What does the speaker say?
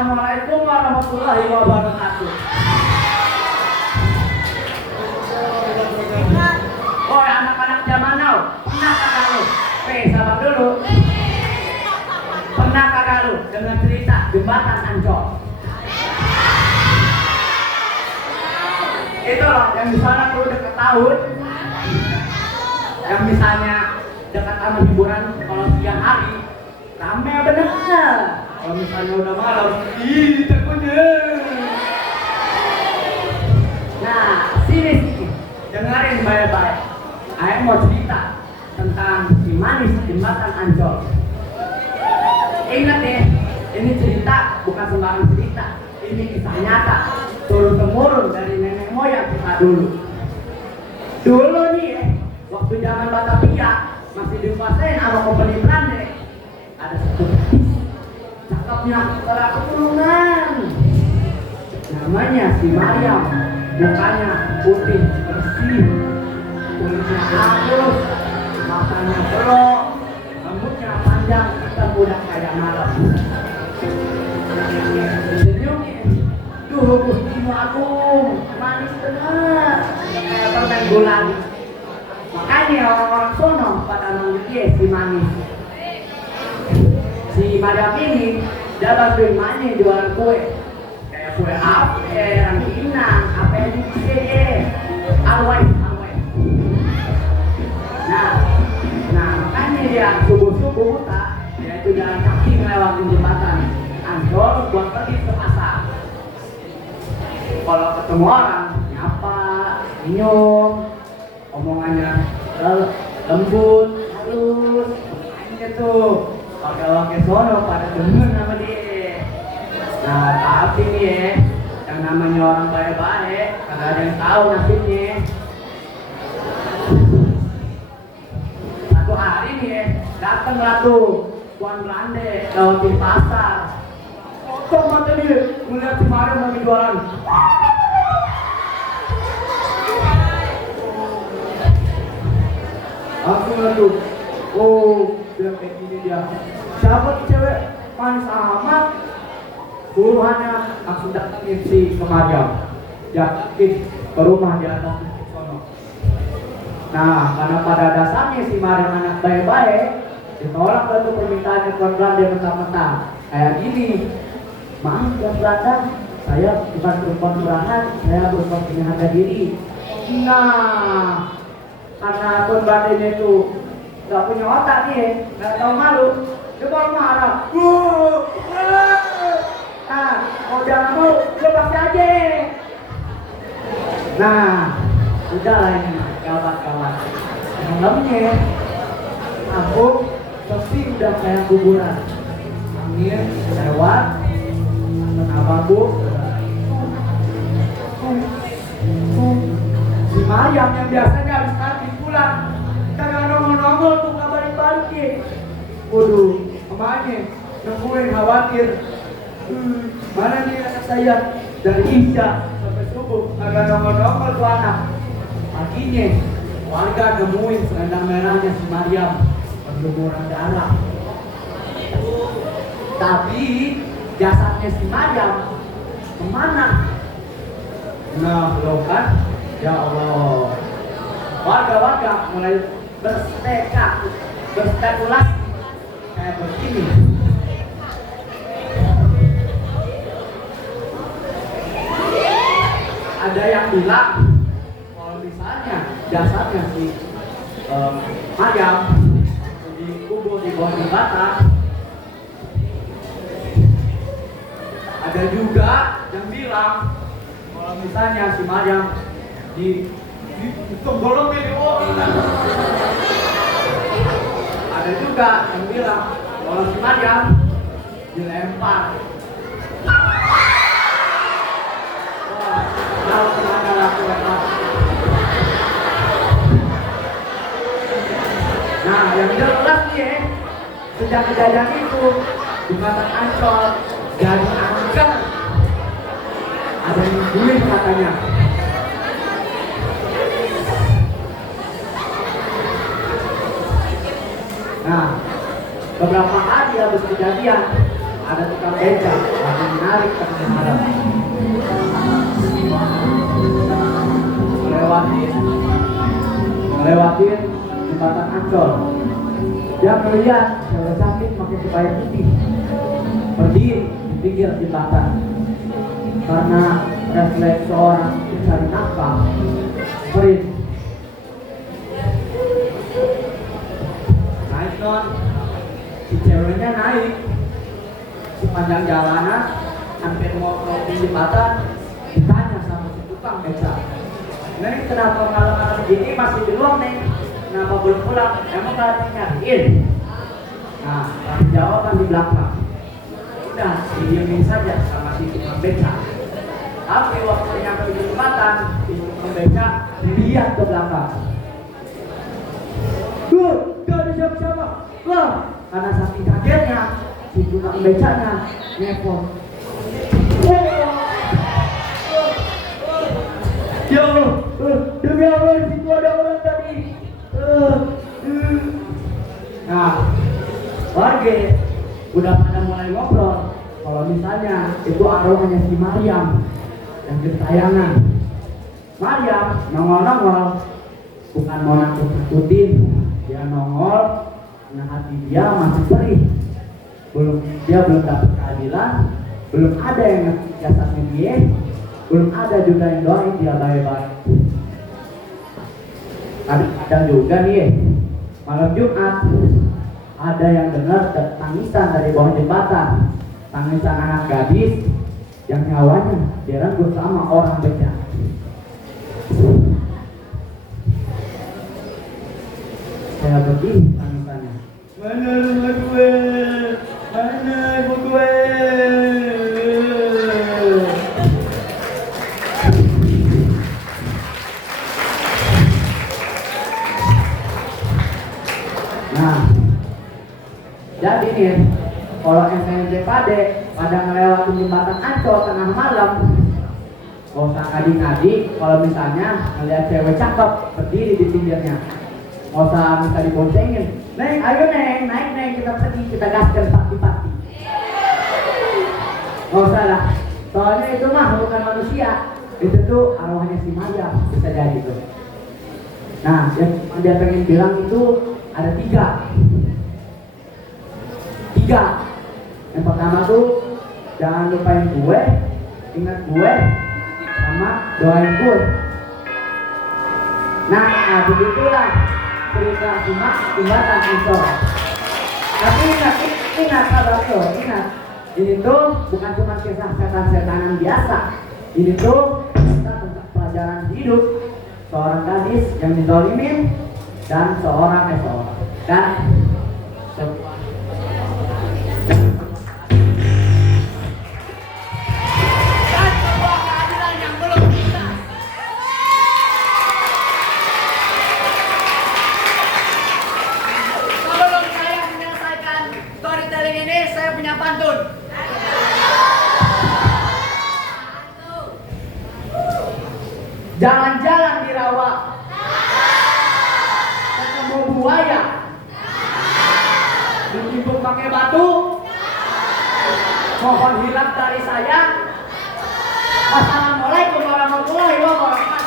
Assalamualaikum warahmatullahi wabarakatuh. Oh, anak-anak zaman now, pernah kagak lu? Sabar dulu. Pernah kagak lu dengan cerita jembatan Ancol? Itu loh, yang di sana tuh dekat tahun, yang misalnya dekat taman hiburan kalau siang hari, rame bener. Kalau misalnya udah malam, ih takutnya. Nah, sini, dengerin baik-baik. Saya mau cerita tentang si manis jembatan Ancol. Ingat ya, ini cerita bukan sembarang cerita. Ini kisah nyata, turun-temurun dari nenek moyang kita dulu. Dulu nih, waktu zaman Batavia masih dikuasain sama kompeni Belanda, ada satu cakepnya kepala keturunan. Namanya si Mariam, mukanya putih bersih, kulitnya halus, matanya berok, rambutnya panjang, hitam udah kayak malam. Senyumnya, duh Gustimu Agung, manis bener, kayak permen bulan. Makanya orang-orang sono pada manggil dia si manis. Si Mariam ini dia bantuin Mani jualan kue, kayak kue ape, rangginang, apa yang dicek, alway. Nah makanya dia subuh-subuh buta, dia itu jalan kaki melewati jembatan Ancol buat pergi ke pasar. Kalau ketemu orang, nyapa, senyum, omongannya lembut, halus, gitu. Wakil-wakil sono pada demen sama dia. Nah tapi nih ya, yang namanya orang baik-baik, kagak ada yang tahu nasibnya. Satu hari nih ya, datanglah tuh Tuan Belanda lewatin pasar. Kok mata dia ngeliat si Mariam lagi jualan. Langsung lah tuh, oh bilang kayak gini dia, siapa nih cewek manis amat? Buruhannya langsung datangin si Mariam, yakin ke rumah dia atau ke sono. Nah karena pada dasarnya si Mariam anak baik-baik, ditolak batu permintaannya Tuan Belanda mentah-mentah kayak gini. Maaf Tuan Belanda, saya bukan perempuan murahan, saya perempuan punya harga diri. Nah karena Tuan Belanda itu gak punya otak nih, gak tau malu, dia baru marah. Nah, kalau jangan mau, lepas aja. Nah, udah lah ini kawan-kawan. Malamnya, aku pasti udah kayak kuburan. Angin lewat, kenapa bu? Si Mariam yang biasanya habis mati pulang, kagak nongol-nongol tuh gak balik-balik ya. Waduh, kemana? Nungguin khawatir. Mana nih anak saya? Dari Isya sampai subuh kagak nongol-nongol tuh anak. Paginya warga nemuin selendang merahnya si Mariam berlumuran darah. Tapi jasadnya si Mariam kemana? Nah, belum kan? Ya Allah. Warga-warga mulai berspekulasi kayak begini. Ada yang bilang kalau misalnya jasadnya si Mariam dikubur di bawah jembatan. Ada juga yang bilang kalau misalnya si Mariam ditenggelam di orang. Ada juga yang bilang kalau si Mariam dilempar. Kalau kemana laku lempar. Nah, yang jelas nih ya, sejak kejadian itu jembatan Ancol jadi angker. Ada yang nungguin katanya. Nah, beberapa hari habis kejadian ada tukang beca lagi menarik ke tengah malam. Ngelewatin jembatan Ancol. Dia melihat cewek cantik pakai kebaya putih berdiri di pinggir jembatan. Karena refleks seorang mencari nafkah, sprint. Naik non, si ceweknya naik sepanjang jalanan, hampir mau di jembatan, ditanya sama si tukang beca, "Neng, kenapa malam-malam begini masih di luar, Neng? Kenapa belum pulang? Emang kalian nyariin?" Nah, kasih jawaban di belakang. Udah, didiemin saja sama si tukang beca. Tapi waktu nyampe di jembatan, si tukang beca dilihat ke belakang. Gak ada siapa-siapa. Wah, karena saking kagetnya, si tukang becanya ngepot. Ya Allah, demi Allah, di situ ada orang tadi. Nah, warga udah pada mulai ngobrol. Kalau misalnya itu arwahnya si Maryam yang gentayangan. Maryam nongol-nongol, bukan mau nakut-nakutin, dia nongol karena hati dia masih perih. Dia belum dapat keadilan, belum ada yang ngerti jasadnya dia, belum ada juga yang doain dia baik-baik. Kadang juga nih, malam Jumat ada yang dengar tangisan dari bawah jembatan, tangisan anak gadis yang nyawanya direnggut sama orang beca. Saya begini tangisannya. Mana rumah gue? Mana ibu gue? Nah, jadi nih, kalau SNJ pada ngelewatin jembatan Ancol tengah malam, gak usah ngadi-ngadi. Kalau misalnya ngeliat cewek cakep berdiri di pinggirnya, gak usah minta diboncengin. Neng, ayo Neng, naik Neng, kita pergi, kita gaskan pati-pati. Gak usah lah, soalnya itu mah bukan manusia, itu tuh arwahnya si Maryam, bisa jadi tuh. Nah, yang dia pengen bilang itu ada tiga. Yang pertama tuh, jangan lupain gue, ingat gue, sama doain gue. Nah, begitulah cerita jembatan Ancol. Tapi ingat sahabat tuh, ingat, ini tuh bukan cuma kisah setan-setanan biasa. Ini tuh kita tentang pelajaran hidup seorang gadis yang dizalimin dan seorang dan jalan-jalan di rawa, ketemu buaya, ditimbuk pakai batu, mohon hilang dari saya. Assalamualaikum warahmatullahi wabarakatuh.